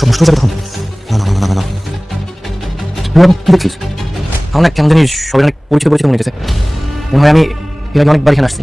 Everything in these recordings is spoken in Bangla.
সব নষ্ট হয়ে যাবে তখন। না না না না না না, তুই আবার কি দেখছিস? আমার না কেমন জানি সবাই অনেক পরিচিত পরিচিত মনে হচ্ছে। মনে হয় আমি এর আগে অনেকবার এখানে আসছি।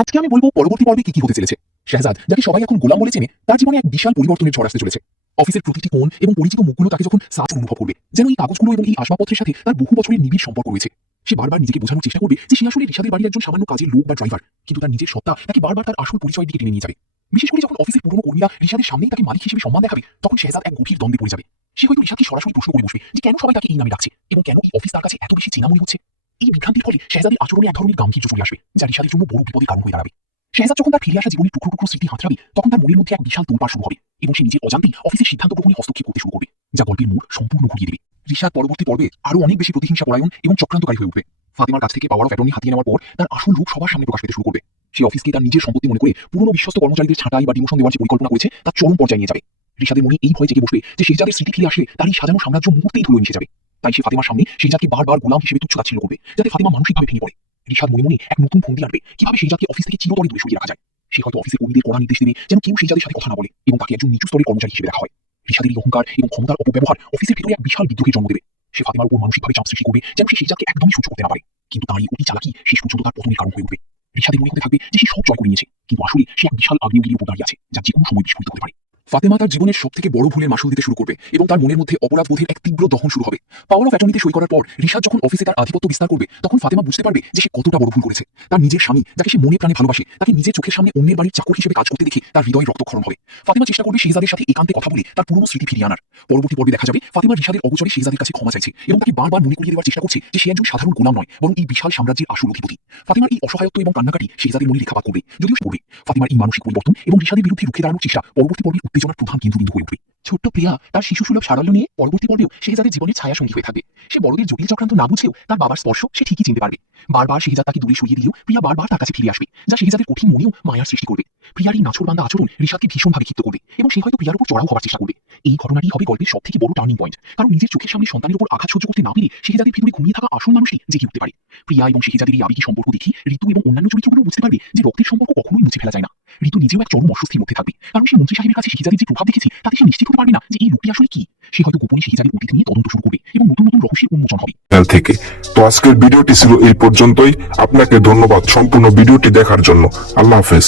আজকে আমি বলবো পরবর্তী পর্বে কি কি হতে চলেছে। শেহজাদ, যাকে সবাই এখন গোলাম বলে চেনে, তার জীবনে এক বিশাল পরিবর্তনের ঝড় আসতে চলেছে। অফিসের প্রতিটি কোণ এবং পরিচিত মুখগুলো তাকে যখন সাজ অনুভব করবে, যেন এই কাগজগুলো এবং এই আসবাবপত্রের সাথে তার বহু বছরের নিবিড় সম্পর্ক রয়েছে। সে বারবার নিজেকে বোঝানোর চেষ্টা করবে যে সে আসলে রিশাদের বাড়ির একজন সামান্য কাজের লোক বা ড্রাইভার, কিন্তু তার নিজের সত্তা তাকে বারবার তার আসল পরিচয়ের দিকে টেনে নিয়ে যাবে। বিশেষ করে যখন অফিসের পুরনো কর্মীরা রিশাদের সামনেই তাকে মালিক হিসেবে সম্মান দেখাবে, তখন শেহজাদ এক গভীর দ্বন্দ্বে পড়ে যাবে। সে হয়তো রিশাদকে সরাসরি প্রশ্ন করে বসবে যে কেন সবাই তাকে এই নামে ডাকছে এবং কেন এই অফিস তার কাছে এত বেশি চেনা মনে হচ্ছে। এই বিভ্রান্তির ফলে শেহজাদের আচরণে এক ধরনের গাম্ভীর্য চলে আসবে, যা রিশাদের জন্য বড় বিপদের কারণ হয়ে দাঁড়াবে। শেহজাদ যখন তার ফিরে আসা জীবনের টুকরো টুকরো স্মৃতি হাতড়াবে, তখন তার মনের মধ্যে এক বিশাল তোলপাড় শুরু হবে এবং সে নিজের অজান্তেই অফিসের সিদ্ধান্ত গ্রহণে হস্তক্ষেপ করতে শুরু করবে, যা গল্পের মোড় সম্পূর্ণ ঘুরিয়ে দেবে। রিশাদ পরবর্তী পর্বে আরো অনেক বেশি প্রতিহিংসা পরায়ণ এবং চক্রান্তকারী হয়ে উঠবে। ফাতেমার কাছ থেকে পাওয়ার অফ অ্যাটর্নি হাতিয়ে নেওয়ার পর তার আসল রূপ সবার সামনে প্রকাশ পেতে শুরু করবে। সে অফিসকে তার নিজের সম্পত্তি মনে করে পুরনো বিশ্বস্ত কর্মচারীদের ছাঁটাই বা ডিমোশন দেওয়ার যে পরিকল্পনা করেছে তা চরম পর্যায়ে নিয়ে যাবে। রিশাদের মনে এই ভয় জেগে বসবে যে শেহজাদের স্মৃতি ফিরে আসলে তার এই সাজানো সাম্রাজ্য মুহূর্তেই ধুলোয় মিশে যাবে। তাই সে ফাতেমার সামনে শেহজাদকে বারবার গোলাম হিসেবে তুচ্ছ-তাচ্ছিল্য করবে, যাতে ফাতেমা মানসিকভাবে ভেঙে পড়ে। রিশাদ মনে মনে এক নতুন ফন্দি আনবে কিভাবে শেহজাদকে অফিস থেকে চিরতরে দূরে সরিয়ে রাখা যায়। সে হয়তো অফিসের কর্মীদের কড়া নির্দেশ দেবে যেন কেউ শেহজাদের সাথে কথা না বলে এবং তাকে একজন নিচু স্তরের কর্মচারী হিসেবে রাখা হয়। রিশাদের এই অহংকার এবং ক্ষমতার অপব্যবহার অফিসের ভিতরে এক বিশাল বিদ্রোহের জন্ম দেবে। সে ফাতেমার উপর মানসিকভাবে চাপ সৃষ্টি করবে যেন সে শেহজাদকে একদমই সহ্য করতে না পারে। কিন্তু তার এই অতি চালাকি শেষ পর্যন্ত তার পতনের কারণ হয়ে উঠবে। রিশাদের মনে হতে থাকবে যে সে সব জয় করে নিয়েছে, কিন্তু আসলে সে এক বিশাল আগ্নেয়গিরির উপর দাঁড়িয়ে আছে, যা যে কোনো সময় বিস্ফোরিত হতে পারে। ফাতেমা তার জীবনের সবথেকে বড় ভুলের মাসুল দিতে শুরু করবে এবং তার মনের মধ্যে অপরাধবোধের এক তীব্র দহন শুরু হবে। পাওয়ার অফ অ্যাটর্নিতে সই করার পর রিশাদ যখন অফিসে তার আধিপত্য বিস্তার করবে, তখন ফাতেমা বুঝতে পারবে যে সে কতটা বড় ভুল করেছে। তার নিজের স্বামী, যাকে সে মনে প্রাণে ভালোবাসে, তাকে নিজের চোখের সামনে অন্যের বাড়ির চাকর হিসেবে কাজ করতে দেখে তার হৃদয় রক্তক্ষরণ হবে। ফাতেমা চেষ্টা করবে শেহজাদের সাথে একান্তে কথা বলে তার পুরনো স্মৃতি ফিরিয়ে আনার। পরবর্তী পর্বে দেখা যাবে ফাতেমা রিশাদের অগোচরে শেহজাদের কাছে ক্ষমা চাইছে এবং তাকে বারবার মনে করিয়ে দেওয়ার চেষ্টা করছে যে সে একজন সাধারণ গোলাম নয়, বরং এই বিশাল সাম্রাজ্যের আসল অধিপতি। ফাতেমার এই অসহায়ত্ব এবং কান্নাকাটি শেহজাদের মনে রেখাপাত করবে, যদিও সে করবে। ফাতেমার এই মানসিক পরিবর্তন এবং রিশাদের বিরুদ্ধে রুখে দাঁড়ানোর চেষ্টা পরবর্তী পর্বে উত্তেজনার প্রধান কেন্দ্রবিন্দু হয়ে উঠবে। ছোট্ট প্রিয়া তার শিশুসুলভ সারল্য নিয়ে পরবর্তী পর্বেও শেহজাদের জীবনের ছায়া সঙ্গী হয়ে থাকবে। সে বড়দের জটিল চক্রান্ত না বুঝলেও তার বাবার স্পর্শ সে ঠিকই চিনতে পারবে। বারবার শেহজাদ তাকে দূরে সরিয়ে দিলেও প্রিয়া বারবার তার কাছে ফিরে আসবে, যা শেহজাদের কঠিন মনেও মায়ার সৃষ্টি করবে। প্রিয়ার এই নাছোড়বান্দা আচরণ রিশাদকে ভীষণভাবে ক্ষিপ্ত করবে এবং সে হয়তো প্রিয়ার উপর চড়াও হওয়ার চেষ্টা করবে। এই ঘটনাটি হবে গল্পের সবথেকে বড় টার্নিং পয়েন্ট, কারণ নিজের চোখের সামনে সন্তানের উপর আঘাত সহ্য করতে না পেরে শেহজাদের ভিতরে ঘুমিয়ে থাকা আসল মানুষটি জেগে উঠতে পারে। প্রিয়া এবং শেহজাদের এই আবেগী সম্পর্ক দেখি ঋতু এবং অন্যান্য চরিত্রগুলো বুঝতে পারবে যে রক্তের সম্পর্ক কখনোই মুছে ফেলা যায় না। ঋতু নিজেও এক চরম অস্বস্তির মধ্যে থাকবে, কারণ সে মন্ত্রী সাহেবের কাছে শেহজাদের যে প্রভাব দেখেছে তাতে সে নিশ্চিত হতে পারবে না যে এই লোকটি আসলে কি। সে হয়তো গোপনে শেহজাদের অতীত নিয়ে তদন্ত শুরু করবে এবং নতুন নতুন রহস্যের উন্মোচন হবে। থেকে তো আজকের ভিডিওটি ছিল এই পর্যন্তই। আপনাকে ধন্যবাদ সম্পূর্ণ ভিডিওটি দেখার জন্য। আল্লাহ হাফেজ।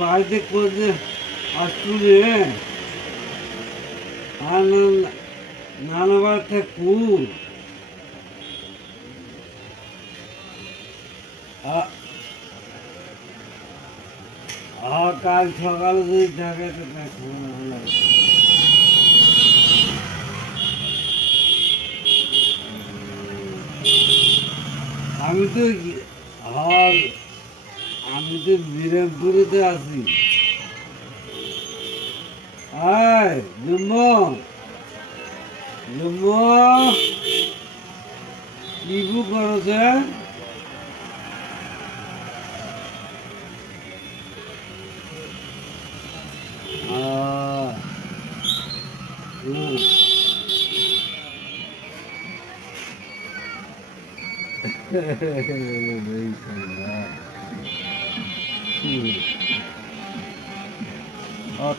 বাড়িতে করতে আসলে নানা বাড়িতে কুল কাল সকালে যদি থাকে তো আমি তো আমি তো বিরামপুরেতে আছি। আয় কি বু করেছে?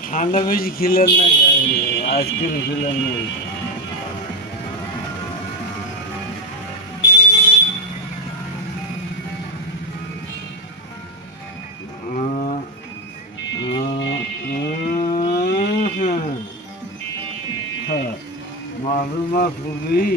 ঠান্ডা বেশি খেলেন না, আইসক্রিম খেলেন না। মাসুমা খুবই